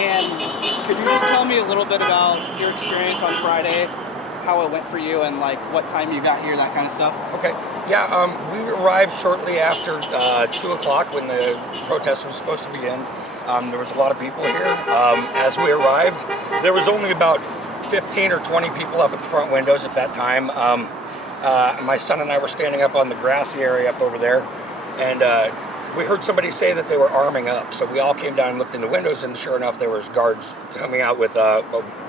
And could you just tell me a little bit about your experience on Friday, how it went for you, and like what time you got here, that kind of stuff? Okay. Yeah, we arrived shortly after 2 o'clock when the protest was supposed to begin. There was a lot of people here. As we arrived, there was only about 15 or 20 people up at the front windows at that time. My son and I were standing up on the grassy area up over there, and we heard somebody say that they were arming up. So we all came down and looked in the windows, and sure enough, there was guards coming out with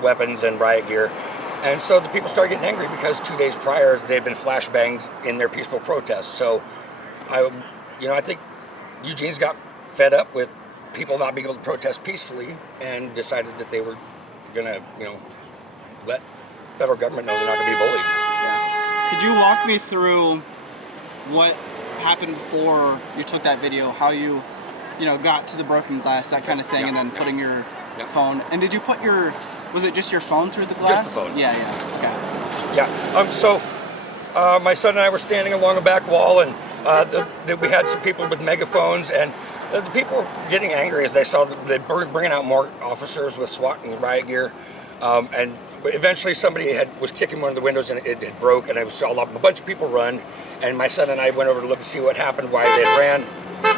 weapons and riot gear. And so the people started getting angry because 2 days prior they'd been flashbanged in their peaceful protests. So I think Eugene's got fed up with people not being able to protest peacefully and decided that they were gonna, let federal government know they're not gonna be bullied. Yeah. Could you walk me through what happened before you took that video? How you got to the broken glass, that kind of thing, and then putting your phone. And did you put was it just your phone through the glass? Just the phone. Yeah. Okay. Yeah. So my son and I were standing along a back wall, and we had some people with megaphones, and the people were getting angry as they saw that they were bringing out more officers with SWAT and riot gear. And eventually somebody was kicking one of the windows, and it broke, and I saw a bunch of people run. And my son and I went over to look and see what happened, why they ran,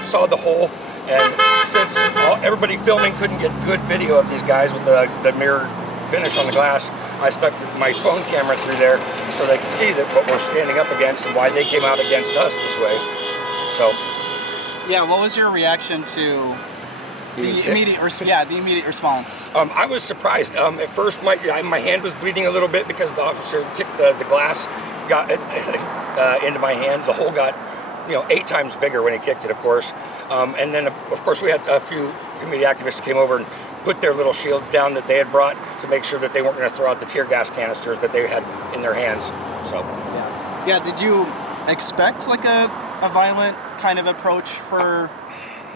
saw the hole. And since everybody filming couldn't get good video of these guys with the mirror finish on the glass, I stuck my phone camera through there so they could see that what we're standing up against and why they came out against us this way. So, yeah, what was your reaction to the immediate response? I was surprised. At first, my hand was bleeding a little bit because the officer kicked the glass, got into my hand. The hole got 8 times bigger when he kicked it, of course. And then, of course, we had a few community activists came over and put their little shields down that they had brought to make sure that they weren't going to throw out the tear gas canisters that they had in their hands. So, yeah. Did you expect like a violent kind of approach for?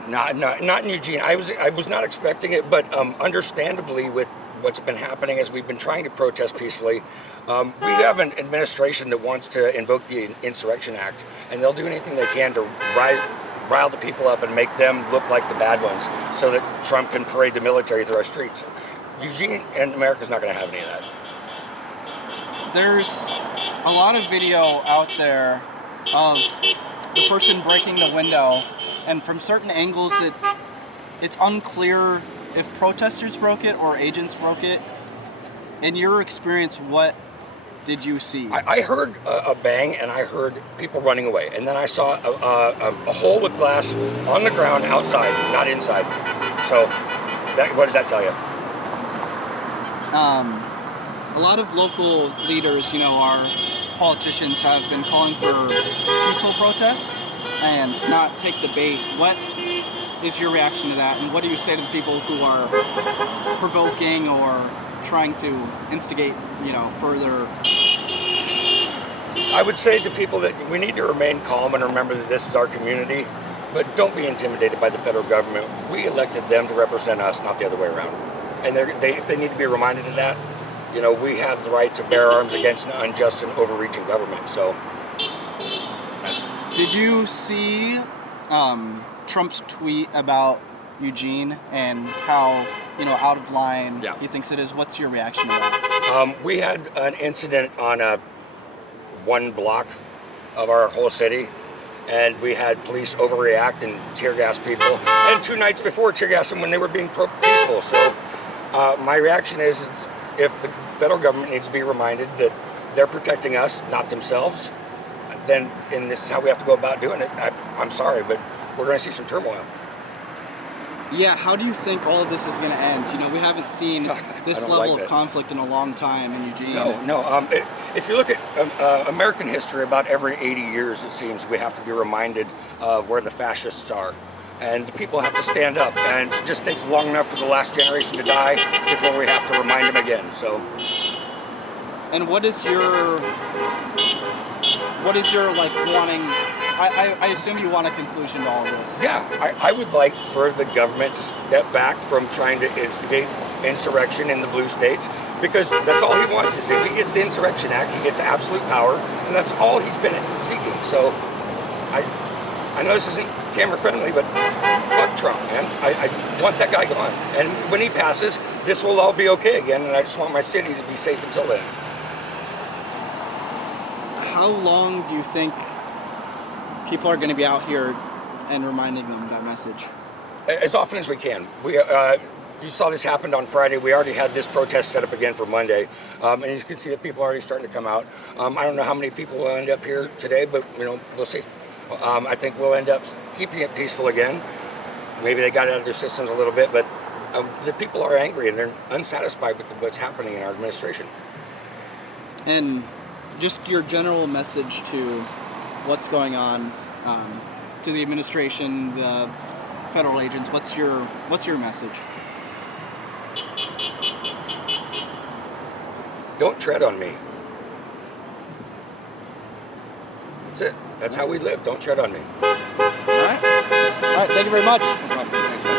Not in Eugene. I was not expecting it, but understandably, with what's been happening as we've been trying to protest peacefully, we have an administration that wants to invoke the Insurrection Act, and they'll do anything they can to rile the people up and make them look like the bad ones so that Trump can parade the military through our streets. Eugene and America's not going to have any of that. There's a lot of video out there of the person breaking the window, and from certain angles it's unclear if protesters broke it or agents broke it. In your experience, what did you see? I heard a bang, and I heard people running away, and then I saw a hole with glass on the ground outside, not inside. So, what does that tell you? A lot of local leaders, our politicians, have been calling for peaceful protest and not take the bait. What is your reaction to that, and what do you say to the people who are provoking or trying to instigate, further? I would say to people that we need to remain calm and remember that this is our community, but don't be intimidated by the federal government. We elected them to represent us, not the other way around. And if they need to be reminded of that, we have the right to bear arms against an unjust and overreaching government. So, did you see Trump's tweet about Eugene and how out of line he thinks it is? What's your reaction to that? We had an incident on one block of our whole city, and we had police overreact and tear gas people, and 2 nights before tear gas them when they were being peaceful. So my reaction is if the federal government needs to be reminded that they're protecting us, not themselves, then this is how we have to go about doing it. I'm sorry, but we're going to see some turmoil. Yeah, how do you think all of this is going to end? We haven't seen this level of conflict in a long time in Eugene. No. If you look at American history, about every 80 years, it seems, we have to be reminded of where the fascists are. And the people have to stand up, and it just takes long enough for the last generation to die before we have to remind them again. So. And what is your wanting? I assume you want a conclusion to all this. Yeah, I would like for the government to step back from trying to instigate insurrection in the blue states, because that's all he wants. Is if he gets the Insurrection Act, he gets absolute power, and that's all he's been seeking. So I know this isn't camera friendly, but fuck Trump, man. I want that guy gone. And when he passes, this will all be okay again, and I just want my city to be safe until then. How long do you think people are going to be out here and reminding them that message? As often as we can. You saw this happened on Friday. We already had this protest set up again for Monday, and you can see that people are already starting to come out. I don't know how many people will end up here today, but we'll see. I think we'll end up keeping it peaceful again. Maybe they got out of their systems a little bit, but the people are angry and they're unsatisfied with what's happening in our administration. And just your general message to what's going on, to the administration, the federal agents. What's your message? Don't tread on me. That's it. That's how we live. Don't tread on me. All right. Thank you very much. No problem. Thanks, man.